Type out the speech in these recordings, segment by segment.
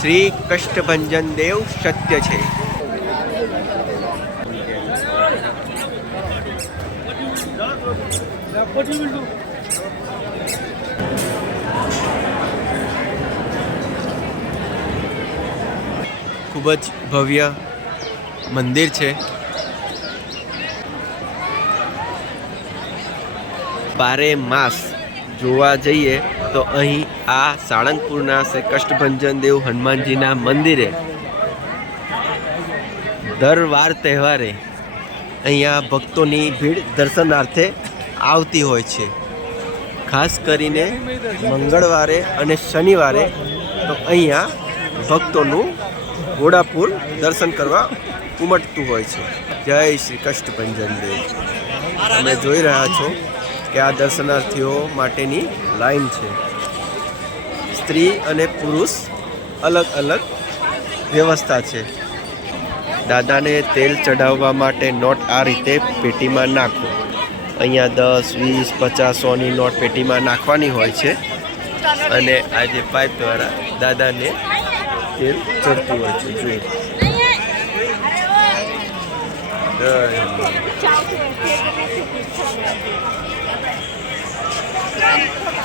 શ્રી કષ્ટભંજન દેવ સત્ય છે. ખૂબ જ ભવ્ય મંદિર છે. બારે માસ જોવા જઈએ તો અહીં આ સાળંગપુરના શ્રી કષ્ટભંજન દેવ હનુમાનજીના મંદિરે દર વાર તહેવારે અહીંયા ભક્તોની ભીડ દર્શનાર્થે આવતી હોય છે. ખાસ કરીને મંગળવારે અને શનિવારે તો અહીંયા ભક્તોનું ઘોડાપુર દર્શન કરવા ઉમટતું હોય છે. જય શ્રી કષ્ટભંજન દેવ. તમે જોઈ રહ્યા છો કે આ દર્શનાર્થીઓ માટેની લાઈન છે. સ્ત્રી અને પુરુષ અલગ અલગ વ્યવસ્થા છે. દાદાને તેલ ચડાવવા માટે નોટ આ રીતે પેટીમાં નાખો. અહીંયા 10, 20, 50, 100ની નોટ પેટીમાં નાખવાની હોય છે અને આ જે પાઇપ દ્વારા દાદાને તેલ ચડતું હોય છે.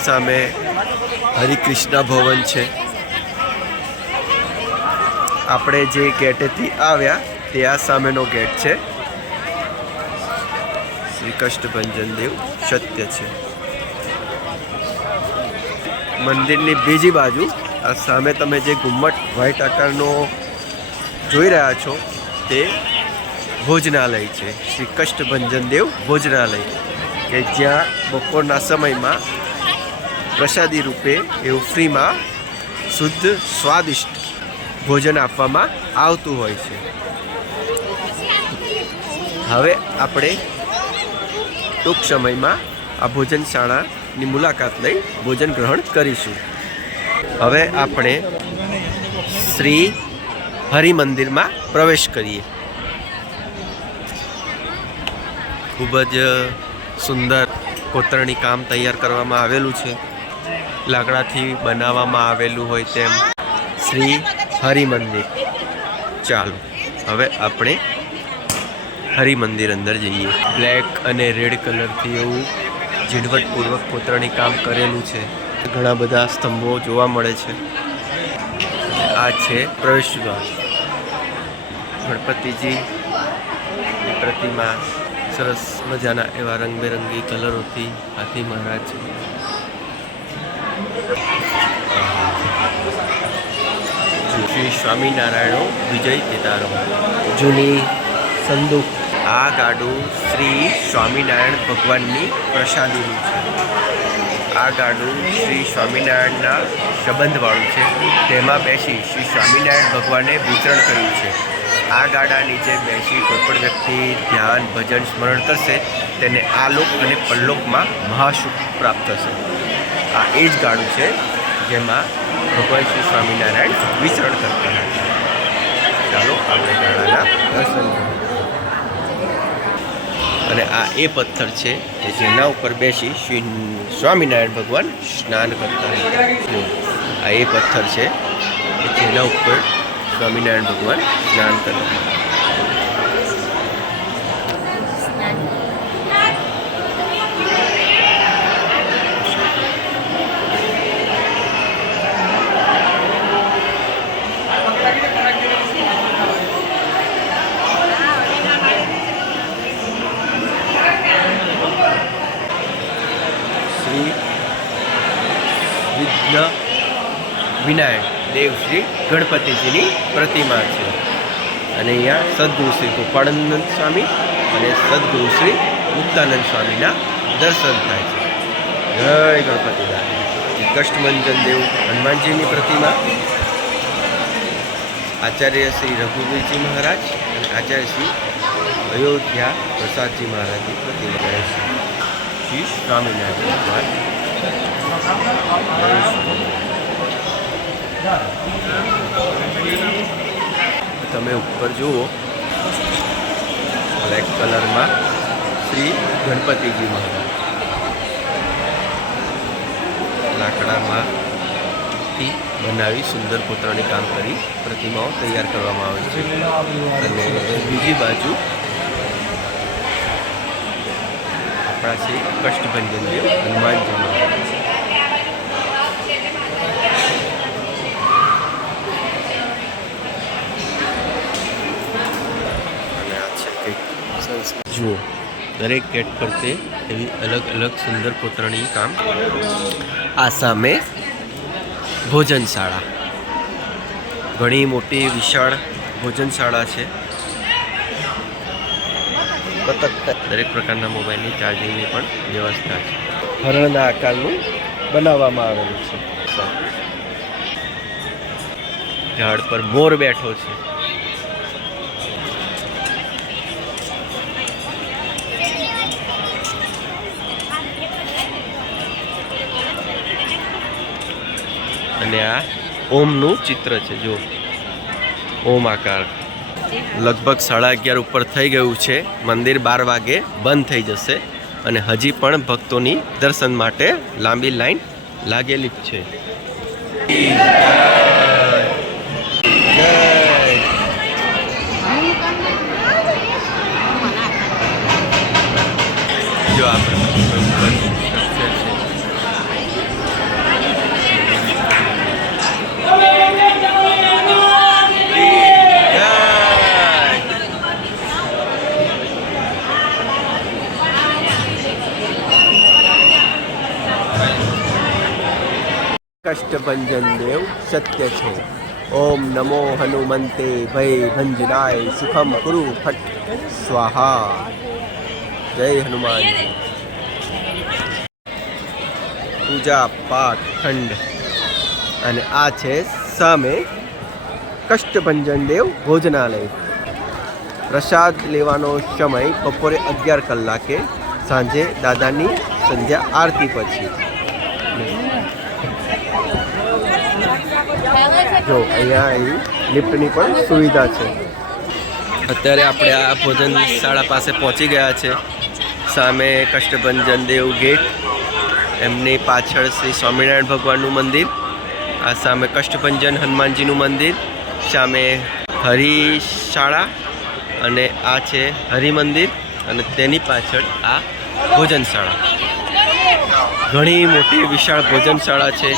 સામે હરિકૃષ્ણ ભવન છે. આપણે જે ગેટેથી આવ્યા તે આ સામેનો ગેટ છે. શ્રી કષ્ટભંજન દેવ સત્ય છે. મંદિરની બીજી બાજુ આ સામે તમે જે ગુમ્મટ વ્હાઇટ આકારનો જોઈ રહ્યા છો તે ભોજનાલય છે. શ્રી કષ્ટભંજન દેવ ભોજનાલય કે જ્યાં બપોરના સમયમાં પ્રસાદી રૂપે એવું ફ્રીમાં શુદ્ધ સ્વાદિષ્ટ ભોજન આપવામાં આવતું હોય છે. હવે આપણે ટૂંક સમયમાં આ ભોજનશાળાની મુલાકાત લઈ ભોજન ગ્રહણ કરીશું. હવે આપણે શ્રી હરિમંદિરમાં પ્રવેશ કરીએ. ખૂબ જ સુંદર કોતરણી કામ તૈયાર કરવામાં આવેલું છે. લાકડાથી બનાવવામાં આવેલું હોય તેમ શ્રી હરિમંદિર. ચાલો હવે આપણે હરિમંદિર અંદર જઈએ. બ્લેક અને રેડ કલરથી એવું ઝીણવટપૂર્વક કોતરણી કામ કરેલું છે. ઘણા બધા સ્તંભો જોવા મળે છે. આ છે પ્રવેશ દ્વાર. ગણપતિજીની પ્રતિમા સરસ મજાના એવા રંગબેરંગી કલરોથી હાથી મહારાજ શ્રી સ્વામિનારાયણ વિજય કેદારો જૂની સંદૂક. આ ગાડું શ્રી સ્વામિનારાયણ ભગવાનની પ્રસાદીનું છે. આ ગાડું શ્રી સ્વામિનારાયણના સંબંધવાળું છે. તેમાં બેસી શ્રી સ્વામિનારાયણ ભગવાને વિચરણ કર્યું છે. આ ગાડા નીચે બેસી કોઈપણ વ્યક્તિ ધ્યાન ભજન સ્મરણ કરશે તેને આ લોક અને પરલોકમાં મહાસુખ પ્રાપ્ત થશે. આ એ જ ગાડું છે જેમાં ભગવાન શ્રી સ્વામિનારાયણ વિચરણ કરતા હતા. ચાલો આપણે ગાડાના દર્શન કરીએ. અને આ એ પથ્થર છે કે જેના ઉપર બેસી શ્રી સ્વામિનારાયણ ભગવાન સ્નાન કરતા હતા. આ એ પથ્થર છે કે જેના ઉપર સ્વામિનારાયણ ભગવાન સ્નાન કરતા હતા. વિનાયક દેવ શ્રી ગણપતિજીની પ્રતિમા છે. અને અહીંયા સદગુરુ શ્રી ગોપાળાનંદ સ્વામી અને સદગુરુ શ્રી મુક્તાનંદ સ્વામીના દર્શન થાય છે. જય ગણપતિ દાદા. કષ્ટભંજન દેવ હનુમાનજીની પ્રતિમા, આચાર્ય શ્રી રઘુવીરજી મહારાજ અને આચાર્ય શ્રી અયોધ્યા પ્રસાદજી મહારાજની પ્રતિમા છે. શ્રી સ્વામિનારાયણ ભગવાન. તમે ઉપર જુઓ બ્લેક કલરમાં શ્રી ગણપતિજી મહારાજ, લાકડામાં માટીથી બનાવી સુંદર કોતરણી કામ કરી પ્રતિમાઓ તૈયાર કરવામાં આવે છે. અને બીજી બાજુ આપણા છે કષ્ટભંજન દેવ હનુમાનજીનો. અને આ છે કંઈક જુઓ, દરેક ગેટ પર તે એવી અલગ અલગ સુંદર કોતરણી કામ. આ સામે ભોજનશાળા, ઘણી મોટી વિશાળ ભોજનશાળા છે. દરેક પ્રકારના મોબાઈલની ચાર્જિંગની પણ વ્યવસ્થા છે. હરણના આકારનું બનાવવામાં આવેલું છે. ઝાડ પર મોર બેઠો છે. અને આ ઓમનું ચિત્ર છે. જો ઓમ આકાર. લગભગ 11:30 ઉપર થઈ ગયું છે. મંદિર 12 વાગે બંધ થઈ જશે અને હજી પણ ભક્તોની દર્શન માટે લાંબી લાઈન લાગેલી જ છે. જો આપણે કષ્ટભંજન દેવ સત્ય છે. ઓમ નમો હનુમંતે ભય ભંજનાય સુખમ કુરુ ફટ સ્વાહા. જય હનુમાન. પૂજા પાઠ ખંડ. અને આ છે સામે કષ્ટભંજન દેવ ભોજનાલય. પ્રસાદ લેવાનો સમય બપોરે 11 કલાકે, સાંજે દાદાની સંધ્યા આરતી પછી. જો અહીંયા અહીં લિફ્ટની પણ સુવિધા છે. અત્યારે આપણે આ ભોજનશાળા પાસે પહોંચી ગયા છે. સામે કષ્ટભંજન દેવ ગેટ, એમની પાછળ શ્રી સ્વામિનારાયણ ભગવાનનું મંદિર, આ સામે કષ્ટભંજન હનુમાનજીનું મંદિર, સામે હરિશાળા અને આ છે હરિમંદિર અને તેની પાછળ આ ભોજનશાળા. ઘણી મોટી વિશાળ ભોજનશાળા છે.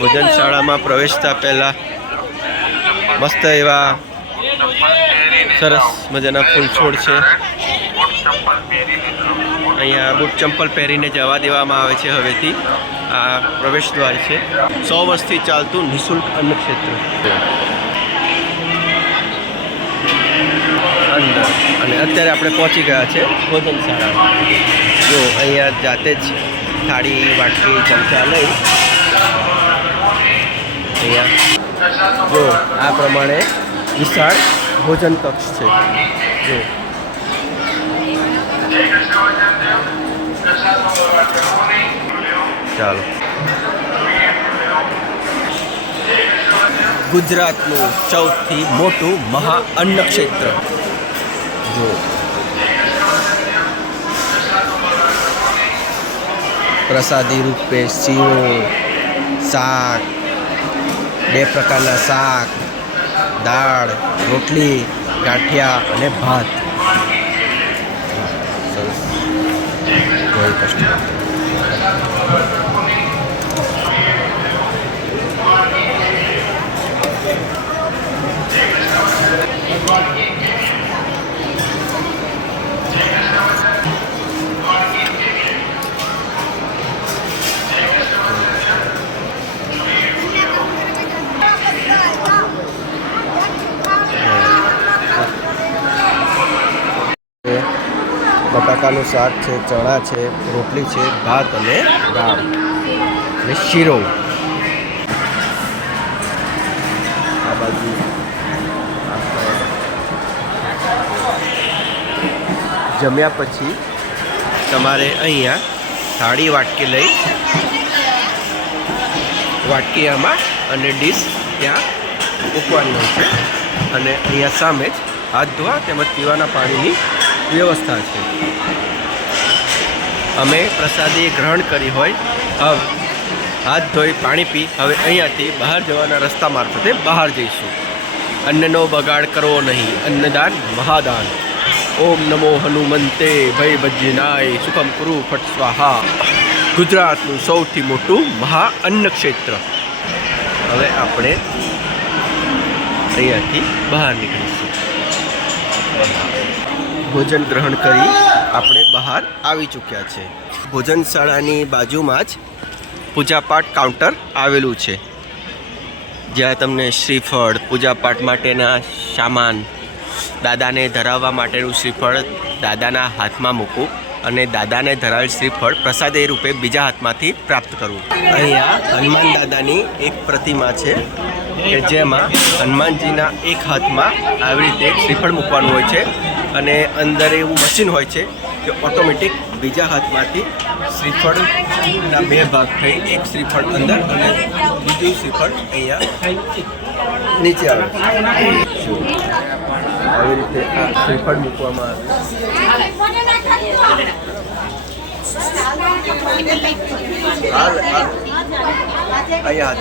ભોજનશાળામાં પ્રવેશતા પહેલાં મસ્ત એવા સરસ મજાના ફૂલ છોડ છે. અહીંયા બૂટ ચંપલ પહેરીને જવા દેવામાં આવે છે હવેથી. આ પ્રવેશ દ્વાર છે. 100 વર્ષથી ચાલતું નિઃશુલ્ક અન્નક્ષેત્ર અંદર. અને અત્યારે આપણે પહોંચી ગયા છે ભોજનશાળા. જો અહીંયા જાતે જ થાળી વાટકી ચમચા લઈ અહીંયા જો આ પ્રમાણે વિશાળ ભોજન કક્ષ છે. જો ચાલો. ગુજરાતનું સૌથી મોટું મહા અન્નક્ષેત્ર. જો પ્રસાદી રૂપે શીરો, શાક, 2 પ્રકારના શાક, દાળ, રોટલી, ગાંઠિયા અને ભાત. બટાકાનું શાક છે, ચણા છે, રોટલી છે, ભાત અને દાળ અને શીરો. આ બાજુ જમ્યા પછી તમારે અહીંયા થાળી વાટકી લઈ વાટકી આમાં અને ડીશ ત્યાં મૂકવાની હોય છે. અને અહીંયા સામે જ હાથ ધોવા તેમજ પીવાના પાણીની વ્યવસ્થા છે. અમે પ્રસાદી ગ્રહણ કરી હોય હવે હાથ ધોઈ પાણી પી હવે અહીંયાથી બહાર જવાના રસ્તા મારફતે બહાર જઈશું. અન્નનો બગાડ કરવો નહીં, અન્નદાન મહાદાન. ઓમ નમો હનુમંતે ભય ભજ્યનાય સુખમ કુરુ ફટ સ્વાહા. ગુજરાતનું સૌથી મોટું મહા અન્ન ક્ષેત્ર. હવે આપણે અહીંયાથી બહાર નીકળીશું. ભોજન ગ્રહણ કરી આપણે બહાર આવી ચૂક્યા છે. ભોજનશાળાની બાજુમાં જ પૂજાપાઠ કાઉન્ટર આવેલું છે, જ્યાં તમને શ્રીફળ, પૂજાપાઠ માટેના સામાન, દાદાને ધરાવવા માટેનું શ્રીફળ દાદાના હાથમાં મૂકવું અને દાદાને ધરાવેલ શ્રીફળ પ્રસાદી રૂપે બીજા હાથમાંથી પ્રાપ્ત કરવું. અહીંયા હનુમાન દાદાની એક પ્રતિમા છે કે જેમાં હનુમાનજીના એક હાથમાં આવી રીતે શ્રીફળ મૂકવાનું હોય છે અને અંદર એવું મશીન હોય છે કે ઓટોમેટિક બીજા હાથમાંથી શ્રીફળના બે ભાગ થઈ એક શ્રીફળ અંદર અને બીજું શ્રીફળ અહીંયા નીચે આવે છે. આવી રીતે આ શ્રીફળ મૂકવામાં આવે અહીંયા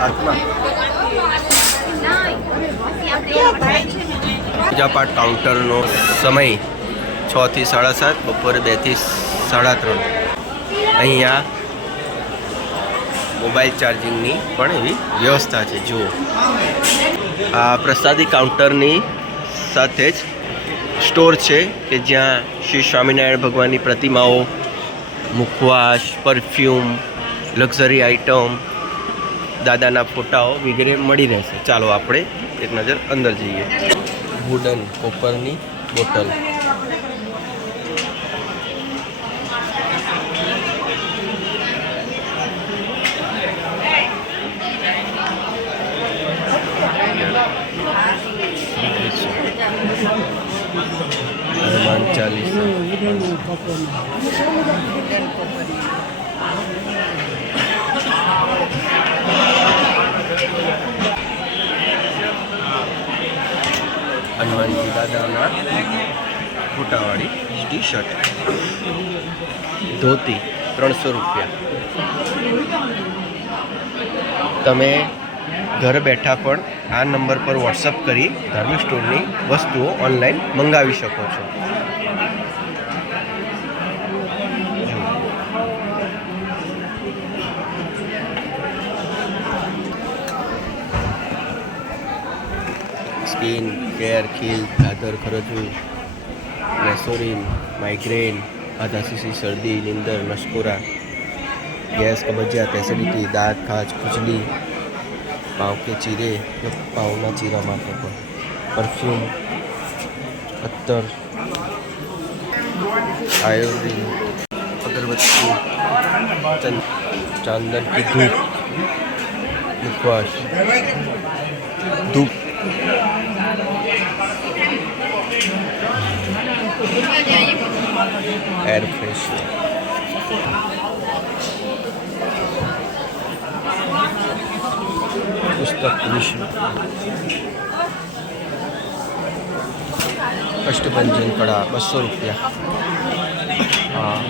હાથમાં પૂજાપાઠ કાઉન્ટરનો સમય 6 થી 7:30, બપોરે 2 થી 3:30. અહીંયા મોબાઈલ ચાર્જિંગની પણ એવી વ્યવસ્થા છે. જુઓ, આ પ્રસાદી કાઉન્ટરની સાથે જ સ્ટોર છે કે જ્યાં શ્રી સ્વામિનારાયણ ભગવાનની પ્રતિમાઓ, મુખવાસ, પરફ્યુમ, લક્ઝરી આઇટમ, દાદાના ફોટાઓ વગેરે મળી રહેશે. ચાલો આપણે એક નજર અંદર જઈએ. વુડન કોપરની બોટલ, હનુમાન ચાલીસા, હનુમાનજી દાદાના ફોટાવાળી ટી શર્ટ, ધોતી 300 રૂપિયા. તમે ઘર બેઠા પણ આ નંબર પર વોટ્સઅપ કરી ધાર્મિક સ્ટોરની વસ્તુઓ ઓનલાઈન મંગાવી શકો છો. સ્કિન કેર, ખીલ, ધાધર, ખરજવું, મેસોરીન, માઇગ્રેન, આધા સીસી, શરદી, નીંદર, નસકોરા, ગેસ, કબજિયાત, એસિડિટી, દાંત, ખાજ, ખુજલી, પાઉં કે ચીરે, પાઉંના ચીરા માટે પણ, પરફ્યુમ, અત્તર, આયોડીન, અગરબત્તી, ચાંદન की धूप, मुखवास, धूप, एयर फ्रेशनर, पुस्तक विष्णु, अष्टभंजन कड़ा 200 रुपया. हाँ,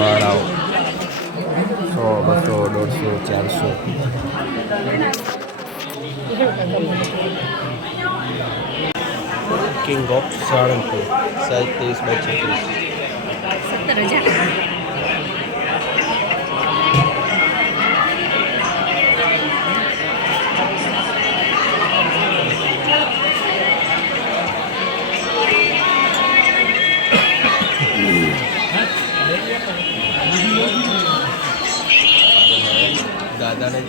माड़ाओ 100, 200, 400. King of Salangpur, size 23x36. 17,000. દાદાને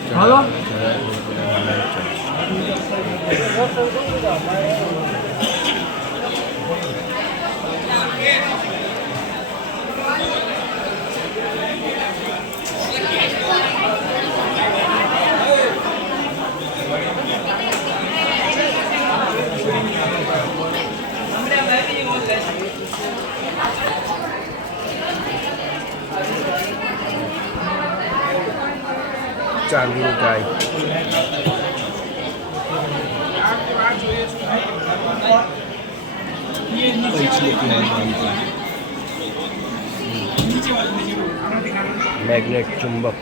ચાંદીની ગાય, પંચલેખી હનુમાનજી, મેગ્નેટ ચુંબક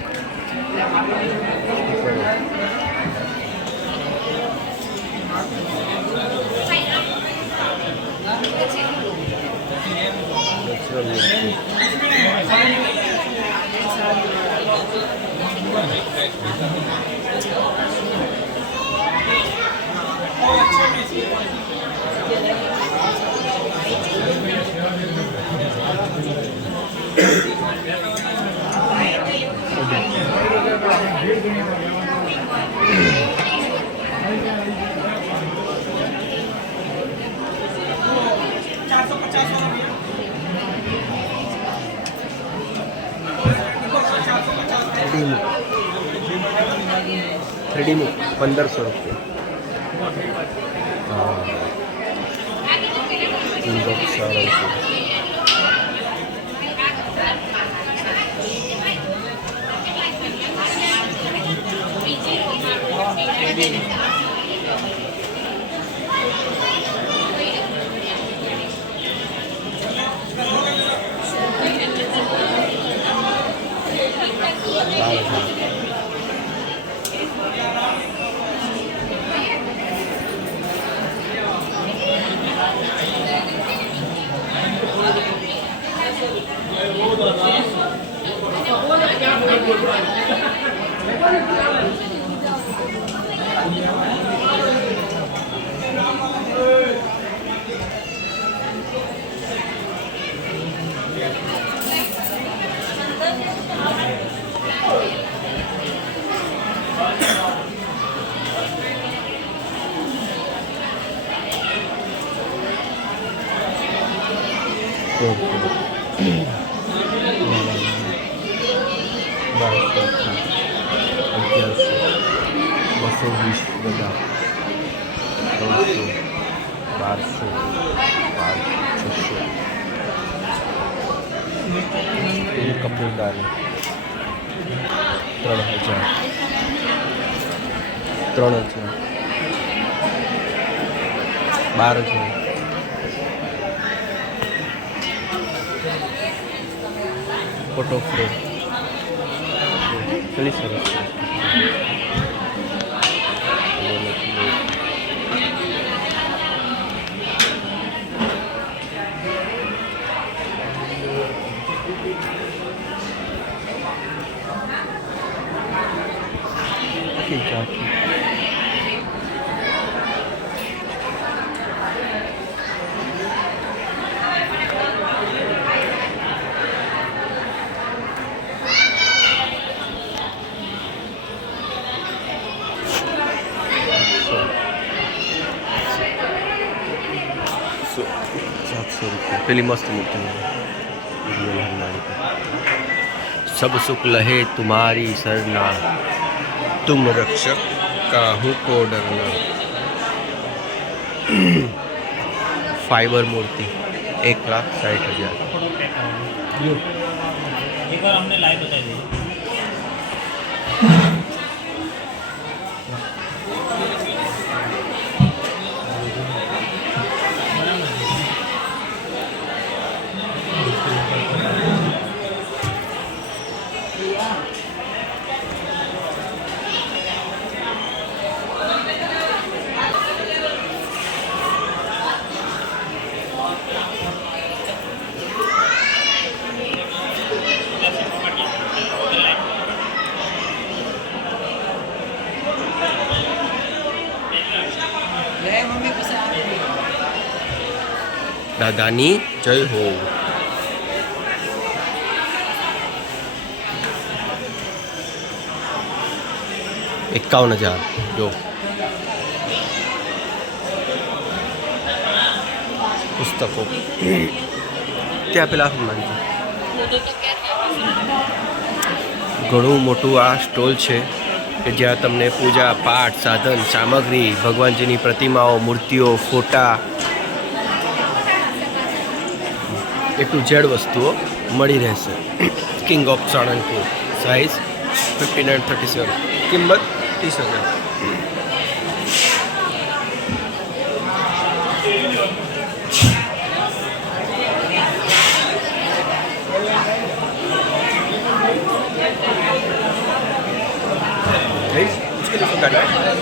થ્રીડી મુક 1500 રૂપિયા. હા ચુંબક સારું છે. બસો 20 બધા 300 1200 600 કપૂરદાની 3000 12,000 ફોટો ફ્રેમ કેટલી સરસ છે. પેલી મસ્ત મૂર્તિ સબ સુખ લહે તુમારી સરના તુમ રક્ષક કાહું કો ડરના. ફાઈબર મૂર્તિ 1,60,000. एक बार हमने लाइव बताई दी. દાદાની જય હો. ₹51,000 જો પુસ્તકો ત્યાં પેલા હનુમાનજી. ઘણું મોટું આ સ્ટોલ છે કે જ્યાં તમને પૂજા પાઠ સાધન સામગ્રી ભગવાનજીની પ્રતિમાઓ મૂર્તિઓ ફોટા A to Z વસ્તુઓ મળી રહેશે. કિંગ ઓફ સાળંગપુર સાઇઝ 5937 કિંમત 30,000. કાઢી.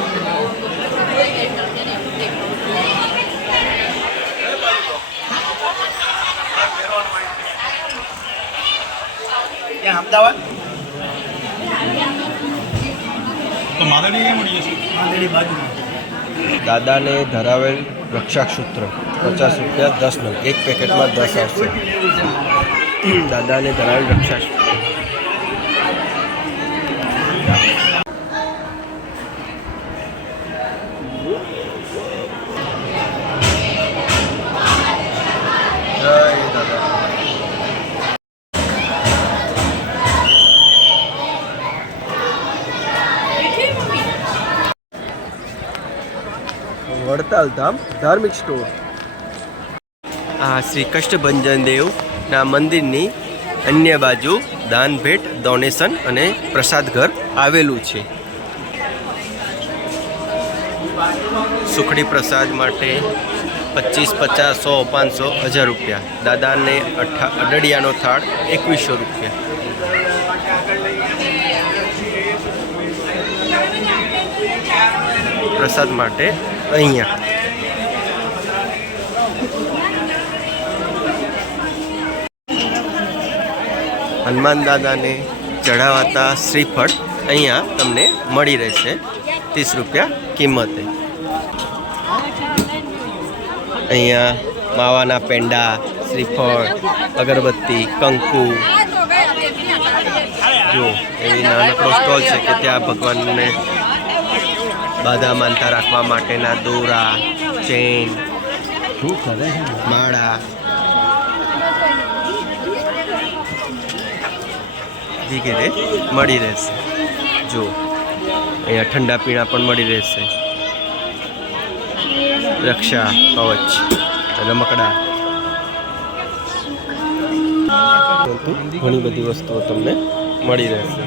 અમદાવાદ તો માદડી મળી જશે. માદડી બાજુ દાદાને ધરાવેલ રક્ષાસૂત્ર 50 રૂપિયા 10 નંગ. એક પેકેટમાં 10 આવશે. દાદાને ધરાવેલ રક્ષાસૂત્ર. જય દાદા. વડતાલ ધામ ધાર્મિક સ્ટોર. આ શ્રી કષ્ટભંજન દેવના મંદિરની અન્ય બાજુ દાન ભેટ, ડોનેશન અને પ્રસાદ ઘર આવેલું છે. સુખડી પ્રસાદ માટે 25, 50, 100, 500, 1000 રૂપિયા. દાદાને અડડિયાનો થાળ 2100 રૂપિયા. પ્રસાદ માટે અહીંયા હનુમાન દાદાને ચઢાવાતા શ્રીફળ અહીંયા તમને મળી રહેશે 30 રૂપિયા કિંમતે. અહીંયા માવાના પેંડા, શ્રીફળ, અગરબત્તી, કંકુ. જો એવી નાનકડો સ્ટોલ છે કે ત્યાં ભગવાનને બાધા માનતા રાખવા માટેના દોરા, ચેન, માળા વગેરે મળી રહેશે. જો અહીંયા ઠંડા પીણા પણ મળી રહેશે. રક્ષા કવચ, રમકડા, ઘણી બધી વસ્તુઓ તમને મળી રહેશે.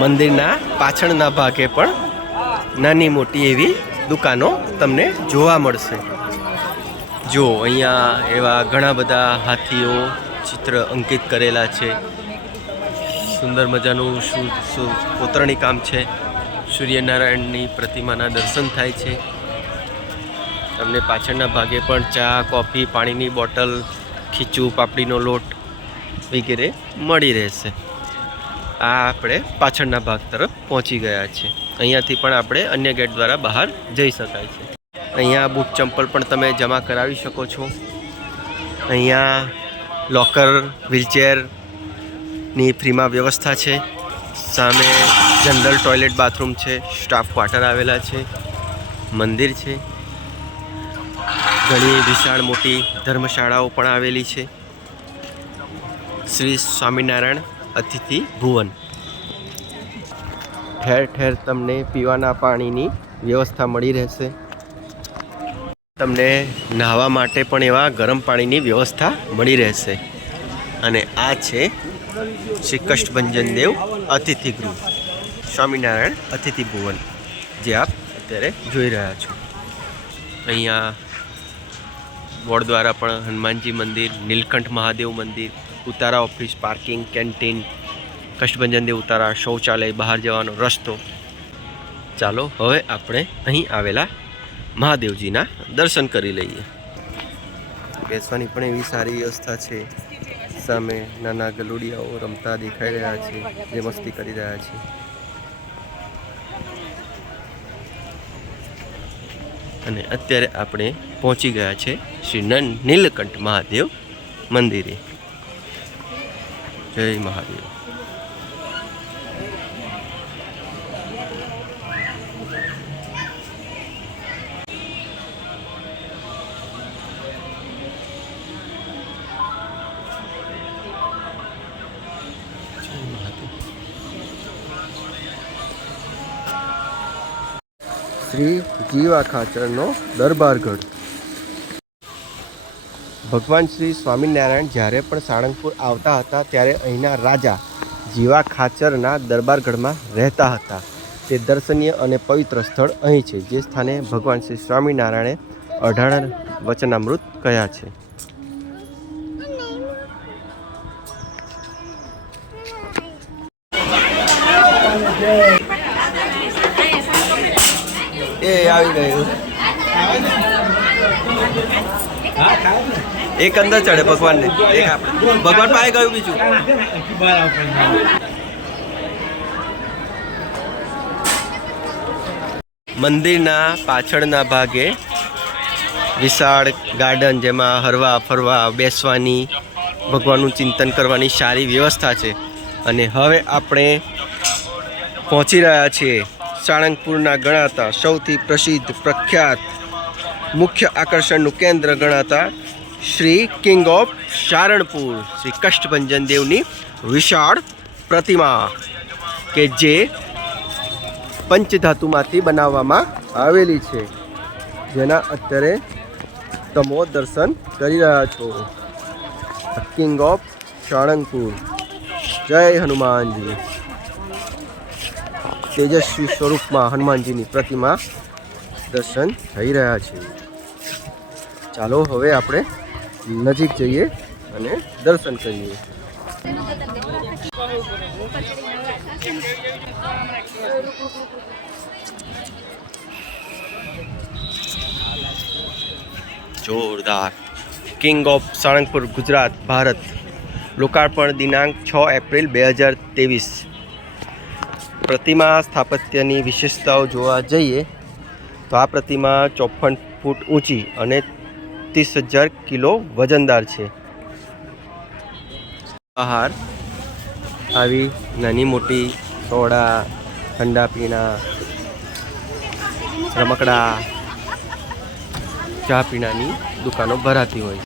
મંદિરના પાછળના ભાગે પણ નાની મોટી એવી દુકાનો તમને જોવા મળશે. જો અહીંયા એવા ઘણા બધા હાથીઓ ચિત્ર અંકિત કરેલા છે. સુંદર મજાનું કોતરણી કામ છે. સૂર્યનારાયણની પ્રતિમાના દર્શન થાય છે. તમને પાછળના ભાગે પણ ચા, કોફી, પાણીની બોટલ, ખીચું, પાપડીનો લોટ વગેરે મળી રહેશે. આ આપણે પાછળના ભાગ તરફ પહોંચી ગયા છે. અહીંયાથી પણ આપણે અન્ય ગેટ દ્વારા બહાર જઈ શકાય છે. અહીંયા બૂટ ચંપલ પણ તમે જમા કરાવી શકો છો. અહીંયા લોકર, વ્હીલચેરની ફ્રીમાં વ્યવસ્થા છે. સામે જનરલ ટોયલેટ, બાથરૂમ છે. સ્ટાફ ક્વાર્ટર આવેલા છે. મંદિર છે. ઘણી વિશાળ મોટી ધર્મશાળાઓ પણ આવેલી છે. શ્રી સ્વામિનારાયણ અતિથિ ભુવન. ઠેર ઠેર તમને પીવાના પાણીની વ્યવસ્થા મળી રહેશે. તમને નહાવા માટે પણ એવા ગરમ પાણીની વ્યવસ્થા મળી રહેશે. અને આ છે શ્રી કષ્ટભંજન દેવ અતિથિ ગૃહ, સ્વામિનારાયણ અતિથિ ભુવન, જે આપ અત્યારે જોઈ રહ્યા છો. અહીંયા બોર્ડ દ્વારા પણ હનુમાનજી મંદિર, નીલકંઠ મહાદેવ મંદિર, ઉતારા office, parking, canteen, Kashtabhanjan Dev ઉતારા, શૌચાલય, બહાર જવાનો રસ્તો. ચાલો હવે આપણે અહીં આવેલા મહાદેવજીના દર્શન કરી લઈએ. બેસવાની પણ એવી સારી વ્યવસ્થા છે. સામે નાના ગલુડિયાઓ રમતા દેખાઈ રહ્યા છે, જે મસ્તી કરી રહ્યા છે. અને અત્યારે આપણે પહોંચી ગયા છે શ્રી નીલકંઠ મહાદેવ મંદિરે. જય મહાદેવ. શ્રી જીવા ખાચરનો દરબારગઢ. ભગવાન શ્રી સ્વામિનારાયણ જ્યારે પણ સાળંગપુર આવતા હતા ત્યારે અહીંના રાજા જીવા ખાચરના દરબારગઢમાં રહેતા હતા. તે દર્શનીય અને પવિત્ર સ્થળ અહીં છે, જે સ્થાને ભગવાન શ્રી સ્વામિનારાયણે 18 વચનામૃત કહ્યા છે. એ આવી ગયું. એક અંદર ચડે ભગવાનને, એક આપણે ભગવાન પાસે ગયું બીજું. મંદિરના પાછળના ભાગે વિશાળ ગાર્ડન, જેમાં હરવા ફરવા બેસવાની, ભગવાનનું ચિંતન કરવાની સારી વ્યવસ્થા છે. અને હવે આપણે પહોંચી રહ્યા છીએ સાળંગપુરના ગણાતા સૌથી પ્રસિદ્ધ પ્રખ્યાત મુખ્ય આકર્ષણનું કેન્દ્ર ગણાતા શ્રી કિંગ ઓફ સારણપુર શ્રી કષ્ટભંજન દેવની વિશાળ પ્રતિમા, કે જે પંચધાતુમાંથી બનાવવામાં આવેલી છે, જેના અત્યારે તમે દર્શન કરી રહ્યા છો. King of Salangpur. જય હનુમાનજી. તેજસ્વી સ્વરૂપમાં હનુમાનજીની પ્રતિમા દર્શન થઈ રહ્યા છે. ચાલો હવે આપણે નજીક જઈએ અને દર્શન કરીએ. જોરદાર. King of Salangpur, Gujarat, Bharat. લોકાર્પણ દિનાંક 6 એપ્રિલ 2023. પ્રતિમા સ્થાપત્યની વિશેષતાઓ જોવા જઈએ તો આ પ્રતિમા 54 ફૂટ ઊંચી અને 30,000 કિલો વજનદાર છે. બહાર આવી નાની મોટી સોડા, ઠંડા પીણા, રમકડા, ચા પીણાની દુકાનો ભરાતી હોય.